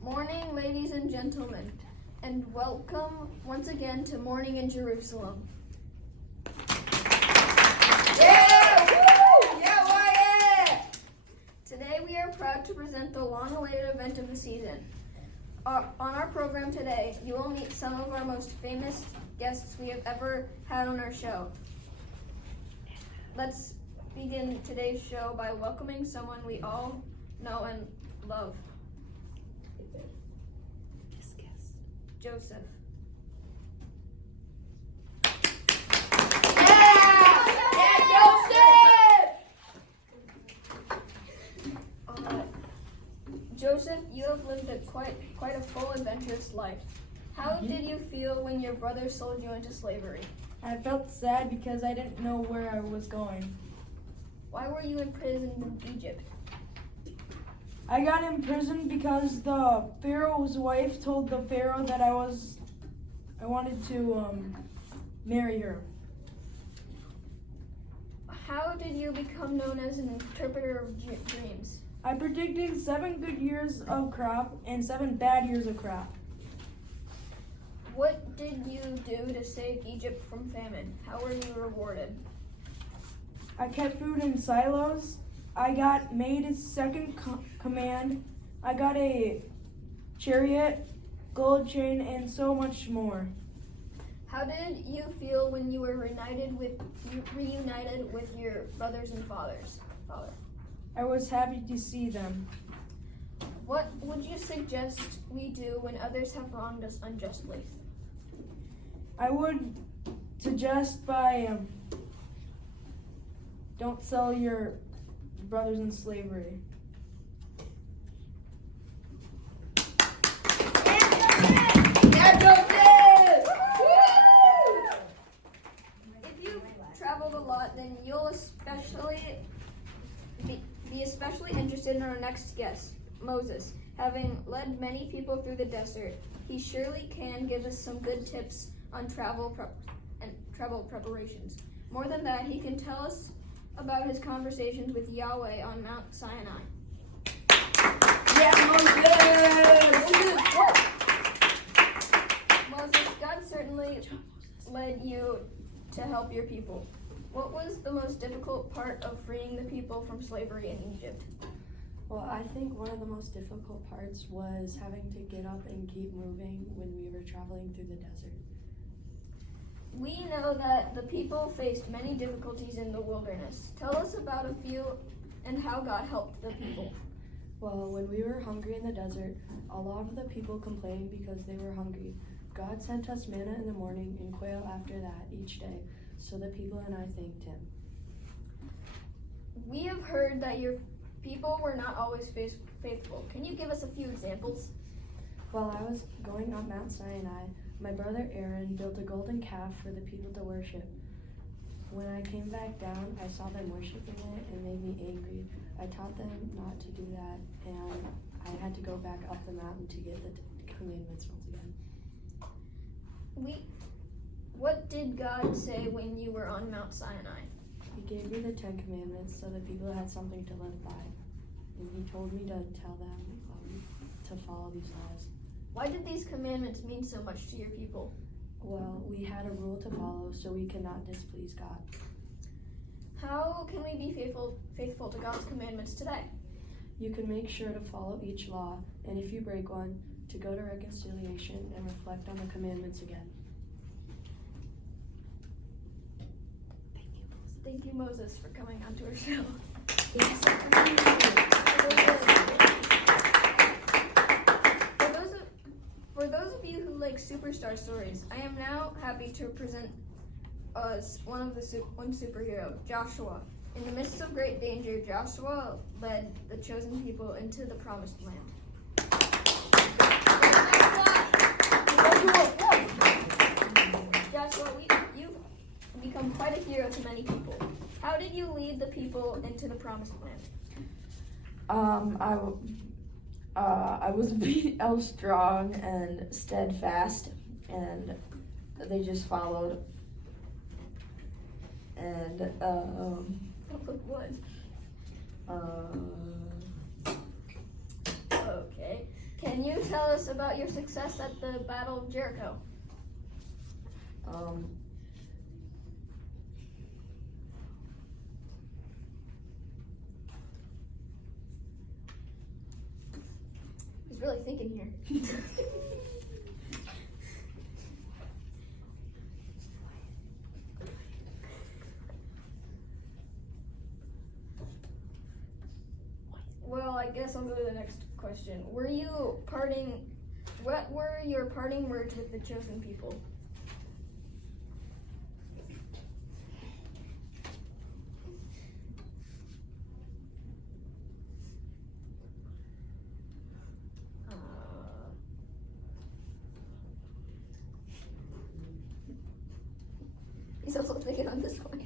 Morning, ladies and gentlemen, and welcome once again to Morning in Jerusalem. Yeah! Woo! Yeah! Today we are proud to present the long-awaited event of the season. On our program today, you will meet some of our most famous guests we have ever had on our show. Let's begin today's show by welcoming someone we all know and love. Joseph. Joseph, you have lived quite a full, adventurous life. How did you feel when your brother sold you into slavery? I felt sad because I didn't know where I was going. Why were you imprisoned in Egypt? I got imprisoned because the Pharaoh's wife told the Pharaoh that I wanted to marry her. How did you become known as an interpreter of dreams? I predicted 7 good years of crop and 7 bad years of crop. What did you do to save Egypt from famine? How were you rewarded? I kept food in silos. I got made a second command. I got a chariot, gold chain, and so much more. How did you feel when you were reunited with your brothers and father? I was happy to see them. What would you suggest we do when others have wronged us unjustly? I would suggest don't sell your brothers in slavery. If you've traveled a lot, then you'll be especially interested in our next guest, Moses. Having led many people through the desert, he surely can give us some good tips on travel preparations. More than that, he can tell us about his conversations with Yahweh on Mount Sinai. Moses, God certainly led you to help your people. What was the most difficult part of freeing the people from slavery in Egypt? Well, I think one of the most difficult parts was having to get up and keep moving when we were traveling through the desert. We know that the people faced many difficulties in the wilderness. Tell us about a few and how God helped the people. Well, when we were hungry in the desert, a lot of the people complained because they were hungry. God sent us manna in the morning and quail after that each day, so the people and I thanked him. We have heard that your people were not always faithful. Can you give us a few examples? While I was going up Mount Sinai, my brother Aaron built a golden calf for the people to worship. When I came back down, I saw them worshiping it and made me angry. I taught them not to do that, and I had to go back up the mountain to get the commandments once again. What did God say when you were on Mount Sinai? He gave me the 10 commandments so that people had something to live by. And he told me to tell them to follow these laws. Why did these commandments mean so much to your people? Well, we had a rule to follow so we could not displease God. How can we be faithful to God's commandments today? You can make sure to follow each law, and if you break one, to go to reconciliation and reflect on the commandments again. Thank you, Moses, for coming onto our show. For those of you who like superstar stories, I am now happy to present us one superhero, Joshua. In the midst of great danger, Joshua led the chosen people into the promised land. Joshua, you've become quite a hero to many people. How did you lead the people into the promised land? I was strong and steadfast, and they just followed. And What? us about your success at the Battle of Jericho. He's really thinking here. Well, I guess I'll go to the next question. What were your parting words with the chosen people? He's also thinking on this one.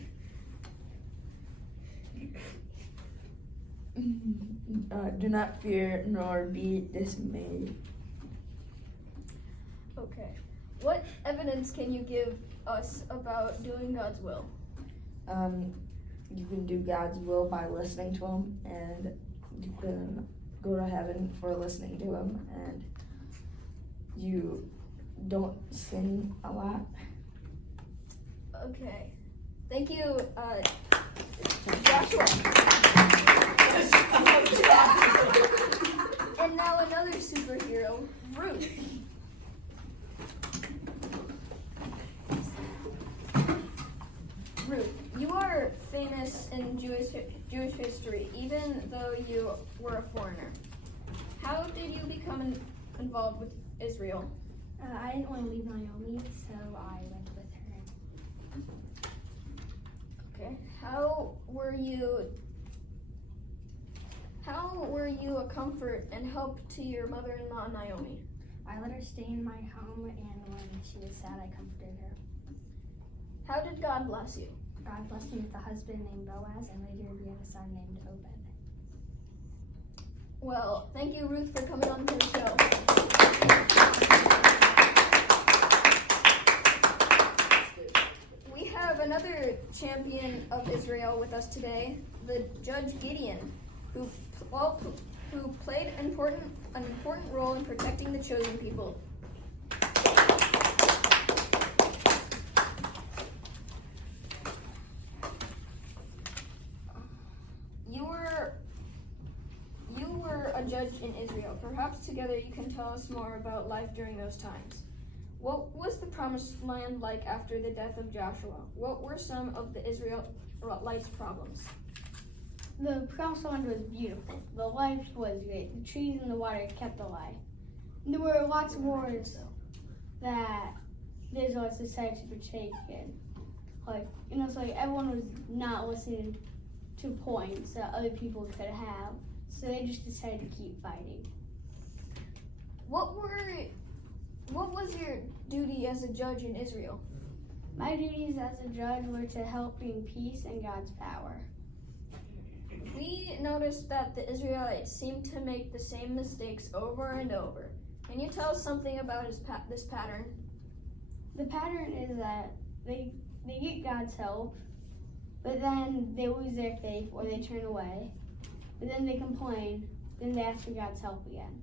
Do not fear nor be dismayed. Okay. What evidence can you give us about doing God's will? You can do God's will by listening to Him, and you can go to heaven for listening to Him, and you don't sin a lot. Okay. Thank you, Joshua. And now another superhero, Ruth. Ruth, you are famous in Jewish history, even though you were a foreigner. How did you become involved with Israel? I didn't want to leave Naomi, so I went with her. Okay. How were you a comfort and help to your mother-in-law, Naomi? I let her stay in my home, and when she was sad, I comforted her. How did God bless you? God blessed me with a husband named Boaz, and later we had a son named Obed. Well, thank you, Ruth, for coming on to the show. We have another champion of Israel with us today, the Judge Gideon, who played an important role in protecting the chosen people. You were a judge in Israel. Perhaps together you can tell us more about life during those times. What was the promised land like after the death of Joshua? What were some of the Israelites' problems? The promised land was beautiful. The life was great. The trees and the water kept alive. There were lots of wars that the Israelites decided to partake in. So everyone was not listening to points that other people could have. So they just decided to keep fighting. What was your duty as a judge in Israel? My duties as a judge were to help bring peace and God's power. We noticed that the Israelites seemed to make the same mistakes over and over. Can you tell us something about this pattern? The pattern is that they get God's help, but then they lose their faith or they turn away. But then they complain, then they ask for God's help again.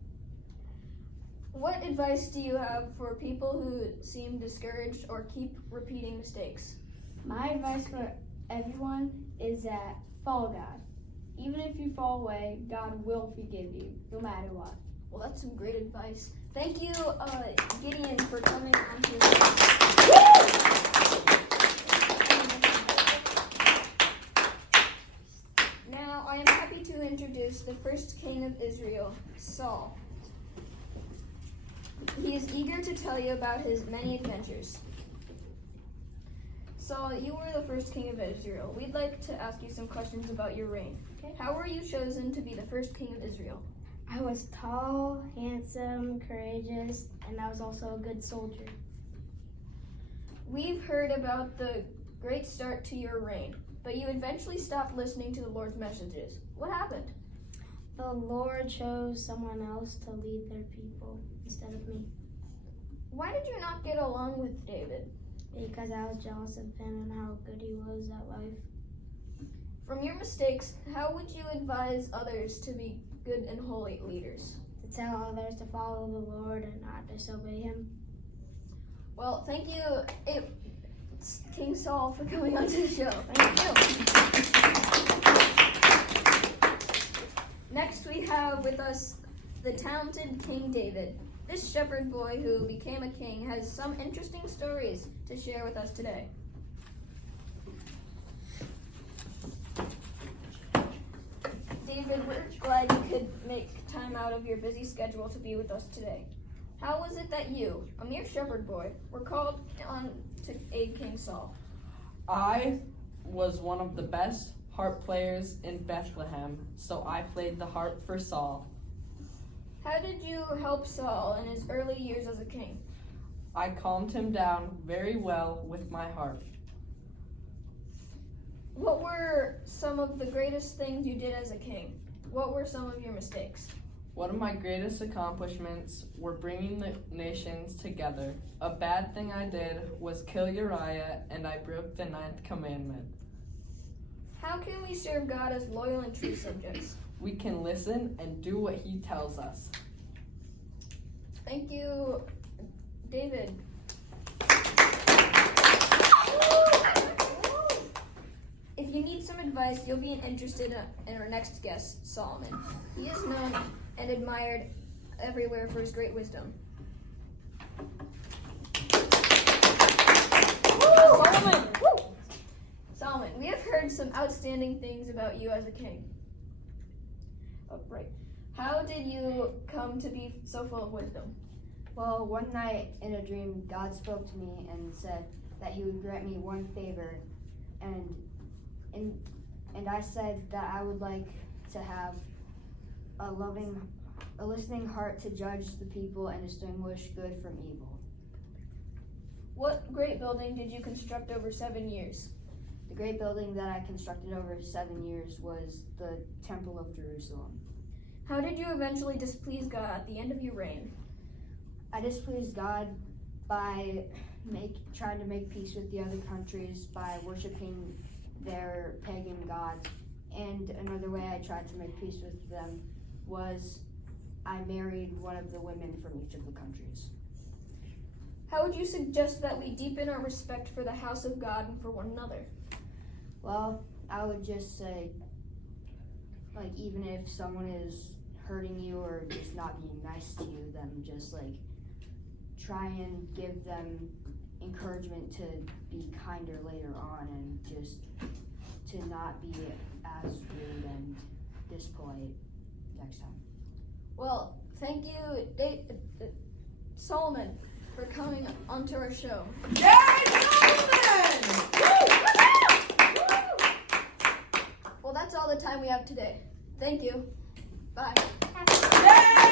What advice do you have for people who seem discouraged or keep repeating mistakes? My advice for everyone is that follow God. Even if you fall away, God will forgive you, no matter what. Well, that's some great advice. Thank you, Gideon, for coming on to the Now, I am happy to introduce the first king of Israel, Saul. He is eager to tell you about his many adventures. Saul, you were the first king of Israel. We'd like to ask you some questions about your reign. Okay. How were you chosen to be the first king of Israel? I was tall, handsome, courageous, and I was also a good soldier. We've heard about the great start to your reign, but you eventually stopped listening to the Lord's messages. What happened? The Lord chose someone else to lead their people instead of me Why did you not get along with David? because I was jealous of him and how good he was at life. From your mistakes, how would you advise others to be good and holy leaders? To to tell others to follow the Lord and not disobey Him. Well, thank you, King Saul, for coming onto the show. Thank you. Next, we have with us the talented King David. This shepherd boy who became a king has some interesting stories to share with us today. David, we're glad you could make time out of your busy schedule to be with us today. How was it that you, a mere shepherd boy, were called on to aid King Saul? I was one of the best harp players in Bethlehem, so I played the harp for Saul. How did you help Saul in his early years as a king? I calmed him down very well with my harp. What were some of the greatest things you did as a king? What were some of your mistakes? One of my greatest accomplishments were bringing the nations together. A bad thing I did was kill Uriah, and I broke the 9th commandment. How can we serve God as loyal and true subjects? We can listen and do what he tells us. Thank you, David. If you need some advice, you'll be interested in our next guest, Solomon. He is known and admired everywhere for his great wisdom. Solomon! Solomon, we have heard some outstanding things about you as a king. Oh, right. How did you come to be so full of wisdom? Well, one night in a dream, God spoke to me and said that He would grant me one favor, and I said that I would like to have a listening heart to judge the people and distinguish good from evil. What great building did you construct over 7 years? The great building that I constructed over 7 years was the Temple of Jerusalem. How did you eventually displease God at the end of your reign? I displeased God by trying to make peace with the other countries by worshiping their pagan gods. And another way I tried to make peace with them was I married one of the women from each of the countries. How would you suggest that we deepen our respect for the house of God and for one another? Well, I would just say, like, even if someone is hurting you or just not being nice to you, then just try and give them encouragement to be kinder later on and just to not be as rude and dispolite next time. Well, thank you, Solomon, for coming onto our show. Yay, Solomon! Well, that's all the time we have today. Thank you. Bye. Yay!